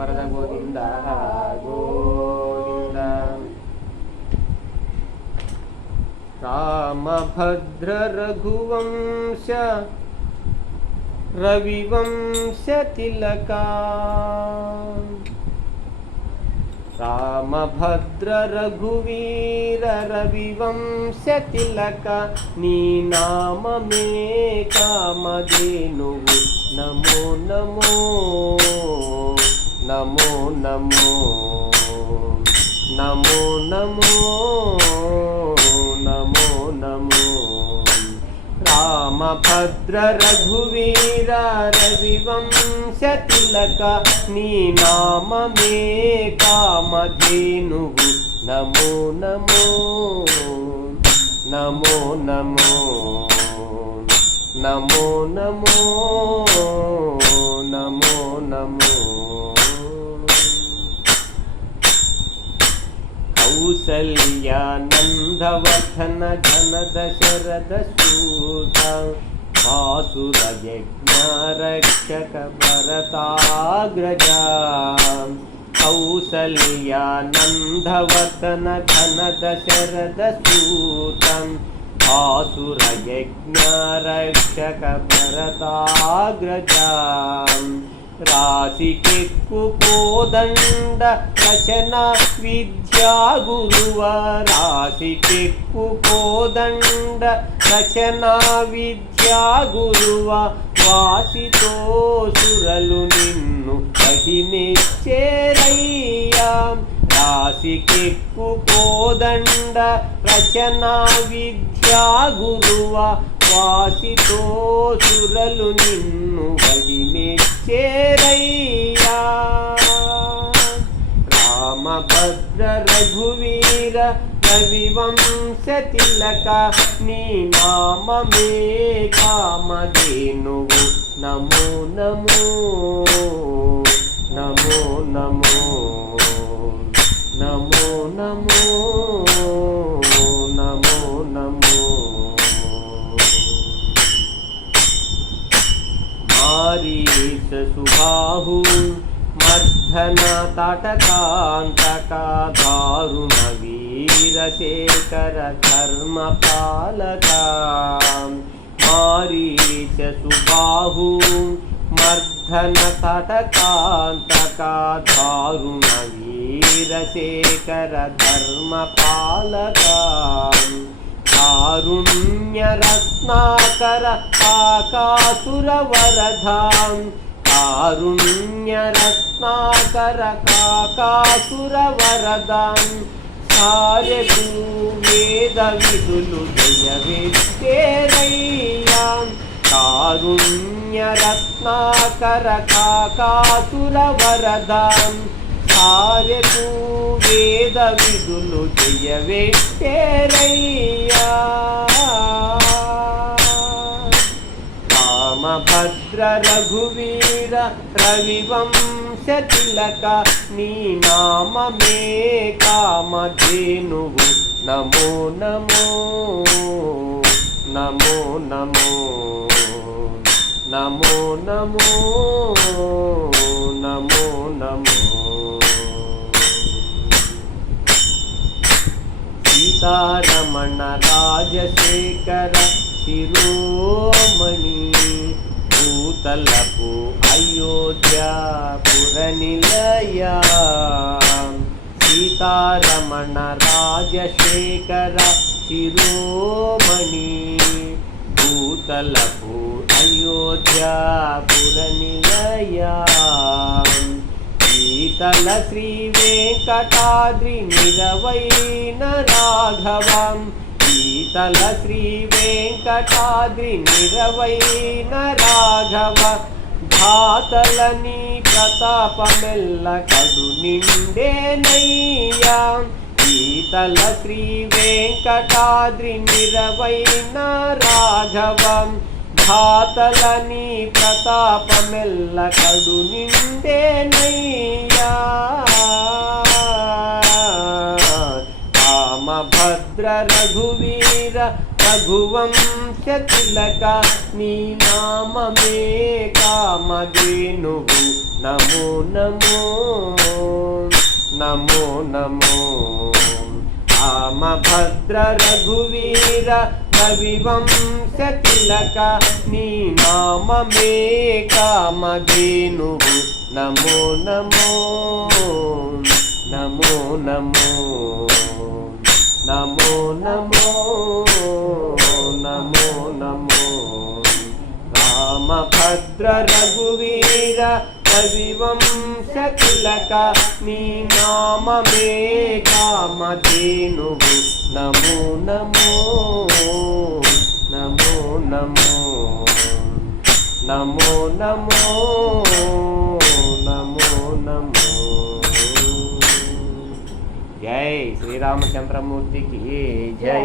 వరద గోవింద గోవింద. రామభద్ర రఘువంశ రవివంశ తిలకా, రామభద్ర రఘువీర రవివంశ తిలక, నీ నామమే కామధేనువు. నమో నమో నమో నమో నమో నమో నమో నమో. రామభద్ర రఘువీర రవివంశ తిలక, నీ నామమే కామధేనువు. నమో నమో నమో నమో నమో నమో నమో నమో. కౌసల్యానందవర్ధన ఘన దశరథ సూత, వాసురయజ్ఞరక్షక భరతాగ్రజా. కౌసల్యానందవర్ధన ఘన దశరథ సూత, వాసురయజ్ఞరక్షక భరతాగ్రజా. రాశికెక్కు కోదండ రచన విద్యా గురువ, రాశికెక్కు కోదండ రచన విద్యా గురువ. వాసితో సురలు నిన్ను మహిమెచ్చేరయ్యా, రాశికెక్కు కోదండ రచన విద్యా గురువ. వాసితో సురలు నిన్ను మహిమెచ్చేరయ్యా. రామభద్ర రఘువీర రవివంశ తిలక, నీ నామమే కామధేనువు. నమో నమో నమో నమో నమో నమో నమో నమో. మారీచ సుబాహు మర్ధన తటకాంతక, దారుణ వీరశేఖర ధర్మపాలక. మారీచ సుబాహు మర్ధన తటకాంతక, దారుణ వీరశేఖర ధర్మపాలక. కారుణ్య రత్నాకర కాకాసుర వరదాం, కారుణ్య రత్నాకర కాకాసుర వరదాం. సారెకు వేద విధులు జయవిద్యేరయ్యా, కారుణ్య రత్నాకర కాకాసుర వరదాం. సారెకు వేద విధులు జయవిద్యేరయ్యా. రామభద్ర రఘువీర రవివంశ తిలక, నీ నామమే కామధేనువు. నమో నమో నమో నమో నమో నమో నమో నమో. సీతారమణ రాజశేఖర శిరోమణి, భూతలపు అయోధ్యాపుర నిలయ. సీతారమణ రాజశేఖర శిరోమణి, భూతలపు అయోధ్యాపుర నిలయ. ఈతల శ్రీ వెంకటాద్రి నిరవైన రాఘవం, ఈతల శ్రీ వెంకటాద్రి నిరవైన రాఘవ. ధాతలని ప్రతాపమెల్ల కడు నిండేనయ్యా, ఈతల శ్రీ వెంకటాద్రి నిరవైన రాఘవం. ధాతలని ప్రతాపమెల్ల కడు నిండేనయ్యా. రామభద్ర రఘువీర రఘువంశ తిలక నీ నామమే కామధేనువు నమో నమో నమో నమో రామభద్ర రఘువీర రవివంశ తిలక నీ నామమే కామధేనువు నమో నమో నమో నమో నమో నమో నమో నమో రామభద్ర రఘువీర రవివంశ తిలక నీ నామమే కామధేనువు నమో నమో నమో నమో నమో నమో నమో నమో జై శ్రీరామచంద్రమూర్తికి జై.